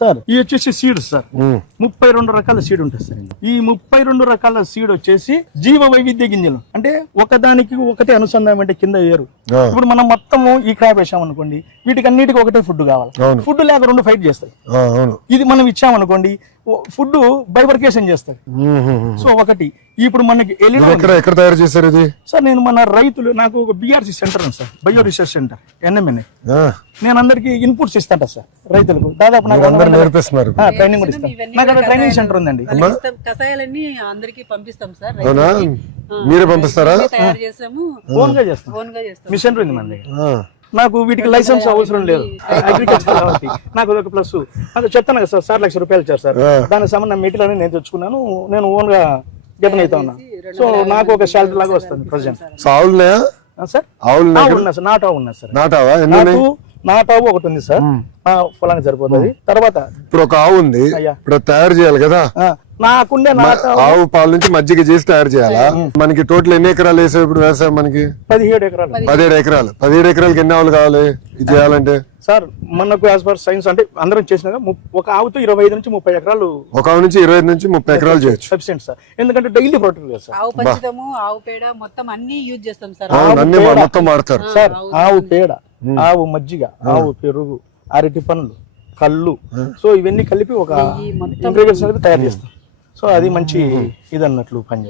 Sir ఈ వచ్చేసి seeds sir 32 రకాల సీడ్ ఉంటుంది సార్. ఈ 32 రకాల సీడ్ వచ్చేసి జీవ వైవిధ్య గింజలు, అంటే ఒకదానికి ఒకటి అనుసంధానం, అంటే కింద వేరు. ఇప్పుడు మనం మొత్తము ఈ క్రాప్ వేసాం అనుకోండి, వీటికి అన్నిటికీ ఒకటే ఫుడ్ కావాలి. ఫుడ్ లేక రెండు ఫైట్ చేస్తాయి. ఇది మనం ఇచ్చామనుకోండి, ఫుడ్ బైబర్కేషన్ చేస్తాయి. సో ఒకటి ఇప్పుడు మనకి ఎక్కడ తయారు చేశారు ఇది సార్? నేను మన రైతులు, నాకు ఒక బిఆర్సి సెంటర్ ఉంది sir, bio research centre NMNA. నేను అందరికి ఇన్పుట్స్ ఇస్తాంట సార్ రైతులకు. దాదాపు నాకు నేర్పిస్తున్నారు, ట్రైనింగ్ కూడా ఇస్తాను. నాకు అక్కడ ట్రైనింగ్ సెంటర్ ఉందండి. కషాయాలన్నీ అందరికి పంపిస్తాం సార్. మీరే పంపిస్తారా? తయారు చేస్తాము, ఓన్ గా చేస్తాం. మిషన్ ఉంది మన దగ్గర. నాకు వీటికి లైసెన్స్ అవసరం లేదు, అగ్రికల్చర్ కాబట్టి నాకు ఒక ప్లస్. నాకు చెప్తాను కదా సార్, 1,00,000 రూపాయలు ఇచ్చారు సార్. దానికి సంబంధించిన మెటీరియల్ అని నేను తెచ్చుకున్నాను, నేను ఓన్ గా జపన్ అవుతా ఉన్నా. సో నాకు ఒక శాలరీ లాగా వస్తుంది ప్రజెంట్. సార్ ఆవులు ఉన్నా సార్, నాటావు ఉన్నా సార్. నాటావు ఒకటి ఉంది సార్, పొలానికి సరిపోతుంది. తర్వాత ఇప్పుడు ఒక ఆవు ఉంది, ఇప్పుడు తయారు చేయాలి కదా, నాకుండే ఆవు పాల నుంచి మజ్జిగ చేసి తయారు చేయాలా? మనకి టోటల్ ఎన్ని ఎకరాలు వేసావు ఇప్పుడు వ్యవసాయం? మనకి 17 ఎకరాలు. 17 ఎకరాలకి ఎన్ని ఆవులు కావాలి ఇది చేయాలంటే? సార్ మనకు యాజ్ పర్ సైన్స్ అంటే అందరం చేసినాక ఒక ఆవుతో 25 నుంచి 30 ఎకరాలు, ఒక ఆవు నుంచి 25 నుంచి 30 ఎకరాలు చేయొచ్చు. సఫిషియెంట్ సార్, ఎందుకంటే డైలీ ప్రొడక్ట్ కదా సార్. ఆవు పంచదము, ఆవు పేడ మొత్తం అన్ని యూజ్ చేస్తాం సార్. అన్ని మొత్తం వాడతారు సార్. ఆవు పేడ, ఆవు మజ్జిగ, ఆవు పెరుగు, అరటి పండ్లు, కళ్ళు, సో ఇవన్నీ కలిపి ఒక ఇంగ్రీడియంట్స్ అనేది తయారు చేస్తాం. సో అది మంచి ఇది అన్నట్లు పనిచేస్తాం.